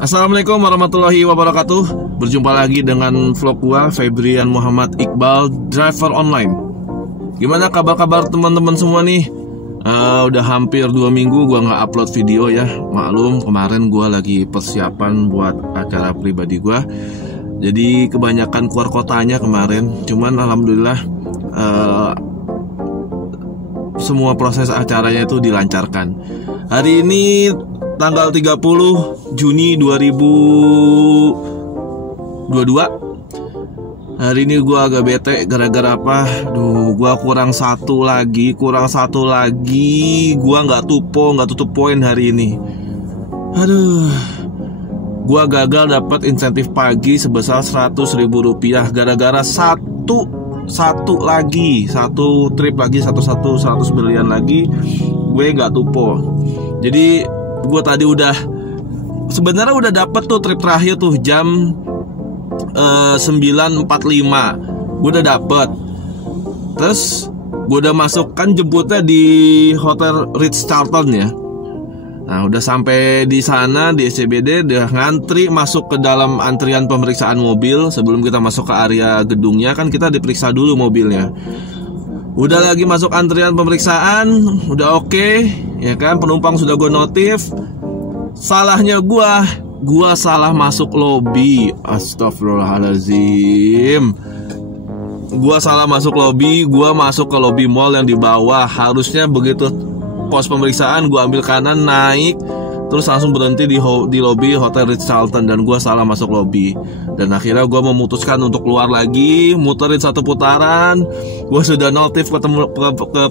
Assalamualaikum warahmatullahi wabarakatuh. Berjumpa lagi dengan vlog gua, Febrian Muhammad Iqbal, driver online. Gimana kabar-kabar teman-teman semua nih? Udah hampir 2 minggu gua nggak upload video ya. Maklum kemarin gua lagi persiapan buat acara pribadi gua. Jadi kebanyakan keluar kotanya kemarin. Cuman alhamdulillah semua proses acaranya itu dilancarkan. Hari ini tanggal 30 Juni 2022. Hari ini gue agak bete gara-gara apa? Gue kurang satu lagi. Gue nggak tutup poin hari ini. Gue gagal dapat insentif pagi sebesar 100.000 rupiah gara-gara satu trip lagi, 100 berlian lagi gue nggak tupo. Jadi gue tadi sebenarnya udah dapet tuh trip terakhir tuh jam 9.45 gue udah dapet. Terus gue udah masuk kan, jemputnya di Hotel Ritz-Carlton ya. Nah udah sampai di sana di SCBD, udah ngantri masuk ke dalam antrian pemeriksaan mobil. Sebelum kita masuk ke area gedungnya kan kita diperiksa dulu mobilnya. Udah lagi masuk antrian pemeriksaan, udah oke, ya kan, penumpang sudah gue notif. Salahnya gue salah masuk lobby. Astagfirullahaladzim. Gue salah masuk lobby, gue masuk ke lobby mall yang di bawah. Harusnya begitu pos pemeriksaan gue ambil kanan naik, terus langsung berhenti di lobby Hotel Ritz-Carlton, dan gue salah masuk lobby. Dan akhirnya gue memutuskan untuk keluar lagi, muterin satu putaran. Gue sudah notif ke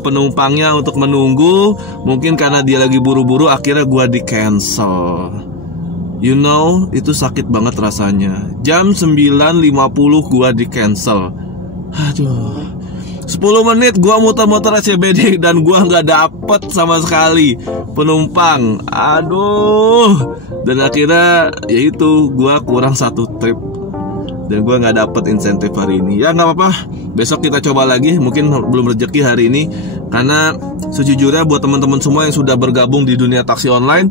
penumpangnya untuk menunggu. Mungkin karena dia lagi buru-buru, akhirnya gue di cancel. You know, itu sakit banget rasanya. Jam 9.50 gue di cancel. 10 menit gue muter-muter SCBD dan gue nggak dapet sama sekali penumpang. Dan akhirnya yaitu gue kurang satu trip dan gue nggak dapet insentif hari ini. Ya nggak apa-apa, besok kita coba lagi. Mungkin belum rezeki hari ini. Karena sejujurnya buat teman-teman semua yang sudah bergabung di dunia taksi online,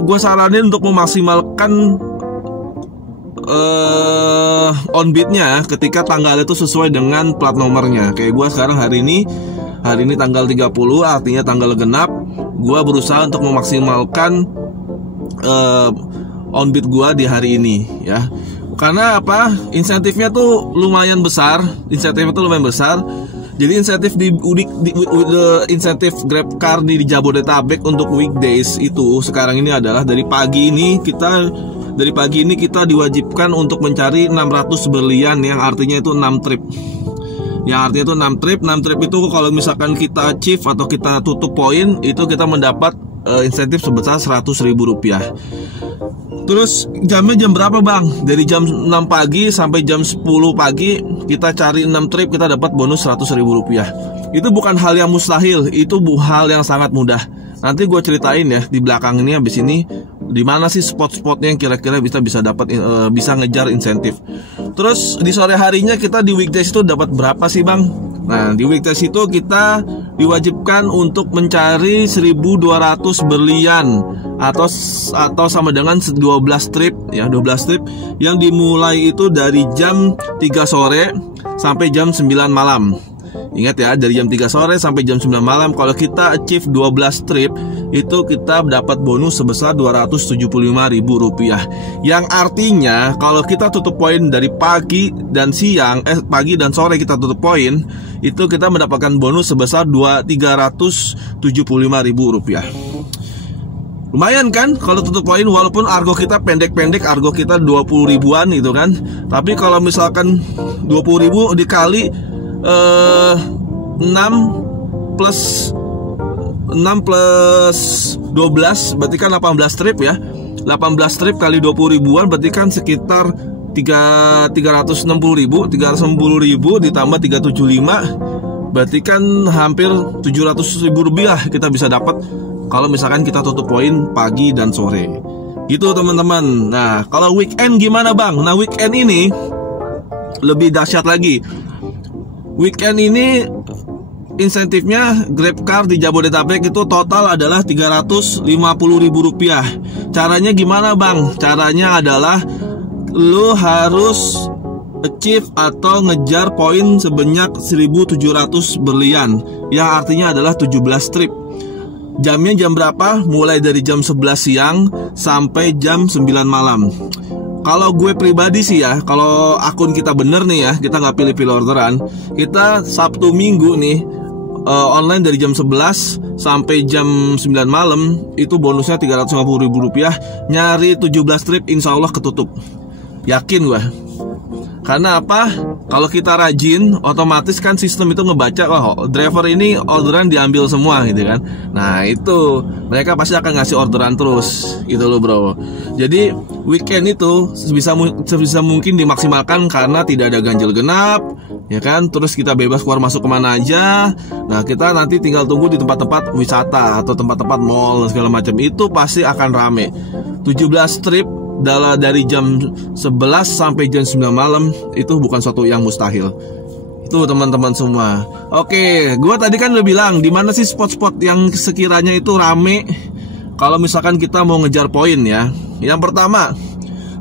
gue saranin untuk memaksimalkan on-beatnya ketika tanggal itu sesuai dengan plat nomornya. Kayak gue sekarang hari ini tanggal 30, artinya tanggal genap. Gue berusaha untuk memaksimalkan on-beat gue di hari ini ya. Karena apa? Insentifnya tuh lumayan besar. Jadi insentif insentif GrabCar di Jabodetabek untuk weekdays itu sekarang ini adalah dari pagi ini kita diwajibkan untuk mencari 600 berlian, yang artinya itu 6 trip. Yang artinya itu 6 trip itu kalau misalkan kita achieve atau kita tutup poin, itu kita mendapat insentif sebesar 100.000 rupiah. Terus jamnya jam berapa bang? Dari jam 6 pagi sampai jam 10 pagi kita cari 6 trip, kita dapat bonus 100.000 rupiah. Itu bukan hal yang mustahil, itu hal yang sangat mudah. Nanti gue ceritain ya di belakang ini, habis ini di mana sih spot-spotnya yang kira-kira bisa dapat bisa ngejar insentif. Terus di sore harinya kita di weekdays itu dapat berapa sih bang? Nah di weekdays itu kita diwajibkan untuk mencari 1.200 berlian atau sama dengan 12 trip ya, 12 trip yang dimulai itu dari jam 3 sore sampai jam 9 malam. Ingat ya, dari jam 3 sore sampai jam 9 malam. Kalau kita achieve 12 trip, itu kita dapat bonus sebesar 275.000 rupiah. Yang artinya kalau kita tutup poin dari pagi dan sore kita tutup poin, itu kita mendapatkan bonus sebesar 375.000 rupiah. Lumayan kan kalau tutup poin, walaupun argo kita pendek-pendek, argo kita 20 ribuan gitu kan. Tapi kalau misalkan 20.000 dikali 6 plus 12 berarti kan 18 trip ya. 18 trip kali 20 ribuan berarti kan sekitar 360.000 ditambah 375 berarti kan hampir 700.000 rupiah kita bisa dapat kalau misalkan kita tutup poin pagi dan sore gitu teman-teman. Nah kalau weekend gimana bang? Nah weekend ini lebih dahsyat lagi. Weekend ini insentifnya GrabCar di Jabodetabek itu total adalah Rp350.000. Caranya gimana bang? Caranya adalah lu harus achieve atau ngejar poin sebanyak 1.700 berlian, yang artinya adalah 17 trip. Jamnya jam berapa? Mulai dari jam 11 siang sampai jam 9 malam. Kalau gue pribadi sih ya, kalau akun kita bener nih ya, kita nggak pilih-pilih orderan, kita Sabtu Minggu nih online dari jam 11 sampai jam 9 malam, itu bonusnya Rp350.000. Nyari 17 trip insya Allah ketutup. Yakin gue. Karena apa? Kalau kita rajin, otomatis kan sistem itu ngebaca, oh driver ini orderan diambil semua gitu kan. Nah itu, mereka pasti akan ngasih orderan terus gitu loh bro. Jadi weekend itu sebisa mungkin dimaksimalkan karena tidak ada ganjil genap, ya kan. Terus kita bebas keluar masuk kemana aja. Nah kita nanti tinggal tunggu di tempat-tempat wisata atau tempat-tempat mall segala macam, itu pasti akan rame. 17 trip dari jam 11 sampai jam 9 malam itu bukan suatu yang mustahil. Itu teman-teman semua. Oke, gue tadi kan udah bilang di mana sih spot-spot yang sekiranya itu rame kalau misalkan kita mau ngejar poin ya. Yang pertama,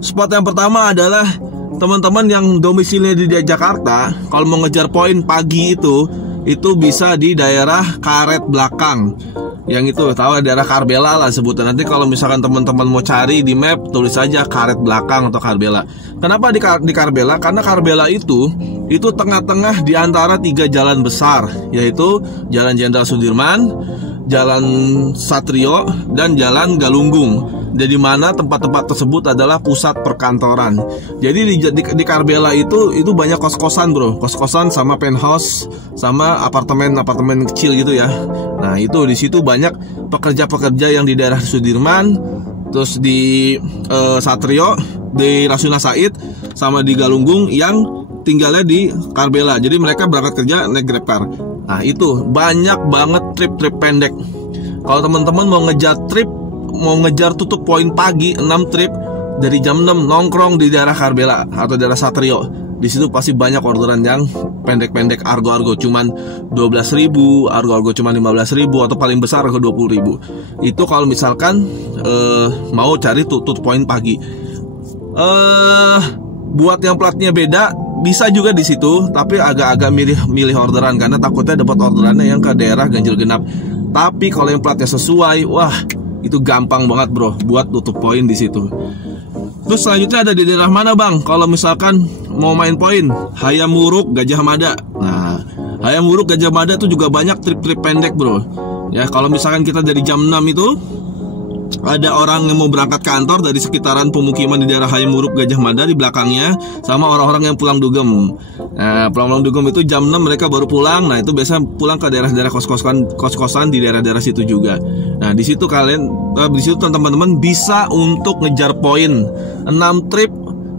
spot yang pertama adalah teman-teman yang domisilinya di Jakarta. Kalau mau ngejar poin pagi itu bisa di daerah Karet Belakang. Yang itu tahu daerah Karbela lah sebutnya. Nanti kalau misalkan teman-teman mau cari di map, tulis aja Karet Belakang atau Karbela. Kenapa di Karbela? Karena Karbela itu tengah-tengah di antara 3 jalan besar, yaitu Jalan Jenderal Sudirman, Jalan Satrio, dan Jalan Galunggung. Jadi mana tempat-tempat tersebut adalah pusat perkantoran. Jadi di Karbela itu banyak kos-kosan bro, kos-kosan sama penthouse sama apartemen kecil gitu ya. Nah itu di situ banyak pekerja-pekerja yang di daerah Sudirman, terus di Satrio, di Rasuna Said, sama di Galunggung yang tinggalnya di Karbela. Jadi mereka berangkat kerja naik GrabCar. Nah itu banyak banget trip-trip pendek. Kalau teman-teman mau ngejar tutup poin pagi 6 trip dari jam 6 nongkrong di daerah Karbela atau daerah Satrio. Di situ pasti banyak orderan yang pendek-pendek, argo-argo cuman 12.000, argo-argo cuman 15.000, atau paling besar argo 20.000. Itu kalau misalkan mau cari tutup poin pagi. Buat yang platnya beda bisa juga di situ, tapi agak-agak milih orderan karena takutnya dapat orderannya yang ke daerah ganjil genap. Tapi kalau yang platnya sesuai, wah itu gampang banget bro buat tutup poin di situ. Terus selanjutnya ada di daerah mana bang? Kalau misalkan mau main poin, Hayam Wuruk, Gajah Mada. Nah, Hayam Wuruk, Gajah Mada itu juga banyak trip-trip pendek bro. Ya kalau misalkan kita dari jam 6 itu ada orang yang mau berangkat kantor dari sekitaran pemukiman di daerah Hayam Wuruk, Gajah Mada di belakangnya, sama orang-orang yang pulang dugem. Nah, pulang dugem itu jam 6 mereka baru pulang. Nah, itu biasa pulang ke daerah-daerah kos-kosan di daerah-daerah situ juga. Nah, di situ teman-teman bisa untuk ngejar poin 6 trip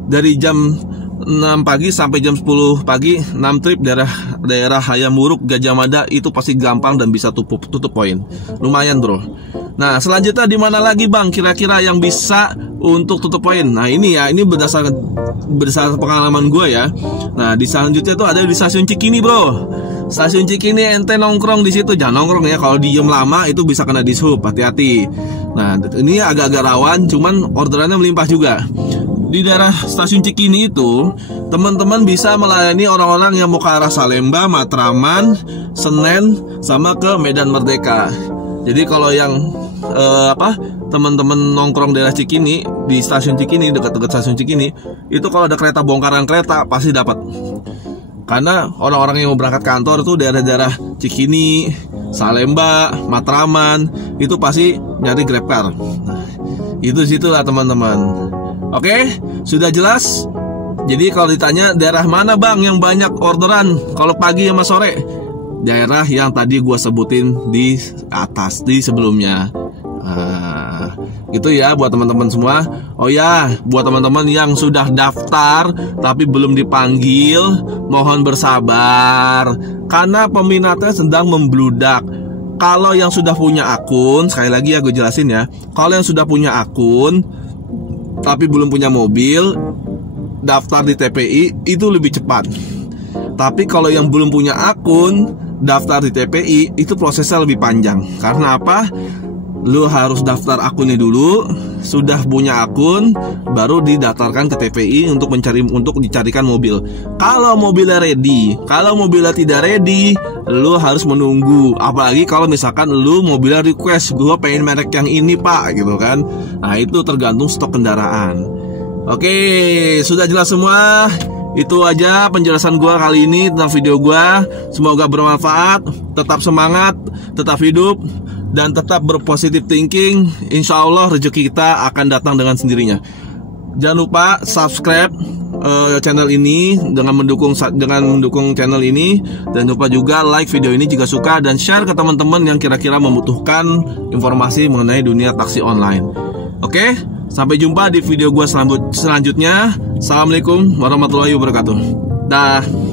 dari jam 6 pagi sampai jam 10 pagi, 6 trip daerah Hayam Wuruk, Gajah Mada itu pasti gampang dan bisa tutup poin. Lumayan bro. Nah selanjutnya di mana lagi bang kira-kira yang bisa untuk tutup poin? Nah ini berdasarkan pengalaman gue ya. Nah di selanjutnya tuh ada di stasiun Cikini bro. Stasiun Cikini ente nongkrong di situ, jangan nongkrong ya, kalau diem lama itu bisa kena dishub, hati-hati. Nah ini agak-agak rawan, cuman orderannya melimpah juga. Di daerah stasiun Cikini itu teman-teman bisa melayani orang-orang yang mau ke arah Salemba, Matraman, Senen, sama ke Medan Merdeka. Jadi kalau yang teman-teman nongkrong daerah Cikini, di stasiun Cikini, dekat-dekat stasiun Cikini, itu kalau ada kereta bongkaran kereta pasti dapat. Karena orang-orang yang mau berangkat kantor tuh daerah-daerah Cikini, Salemba, Matraman, itu pasti nyari GrabCar. Nah, itu situlah teman-teman. Oke, sudah jelas. Jadi kalau ditanya daerah mana bang yang banyak orderan kalau pagi sama sore, daerah yang tadi gue sebutin di atas di sebelumnya. Gitu ya buat teman-teman semua. Oh ya, buat teman-teman yang sudah daftar tapi belum dipanggil, mohon bersabar karena peminatnya sedang membludak. Kalau yang sudah punya akun, sekali lagi ya gue jelasin ya, kalau yang sudah punya akun tapi belum punya mobil, daftar di TPI itu lebih cepat. Tapi kalau yang belum punya akun daftar di TPI itu prosesnya lebih panjang. Karena apa? Lu harus daftar akunnya dulu. Sudah punya akun, baru didaftarkan ke TPI untuk dicarikan mobil. Kalau mobilnya ready, kalau mobilnya tidak ready, lu harus menunggu. Apalagi kalau misalkan lu mobilnya request, gua pengen merek yang ini pak, gitu kan. Nah itu tergantung stok kendaraan. Oke, sudah jelas semua. Itu aja penjelasan gua kali ini tentang video gua. Semoga bermanfaat. Tetap semangat, tetap hidup, dan tetap berpositif thinking. Insya Allah rezeki kita akan datang dengan sendirinya. Jangan lupa subscribe channel ini dengan mendukung channel ini, dan lupa juga like video ini jika suka, dan share ke teman-teman yang kira-kira membutuhkan informasi mengenai dunia taksi online. Oke, sampai jumpa di video gua selanjutnya. Assalamualaikum warahmatullahi wabarakatuh. Dah.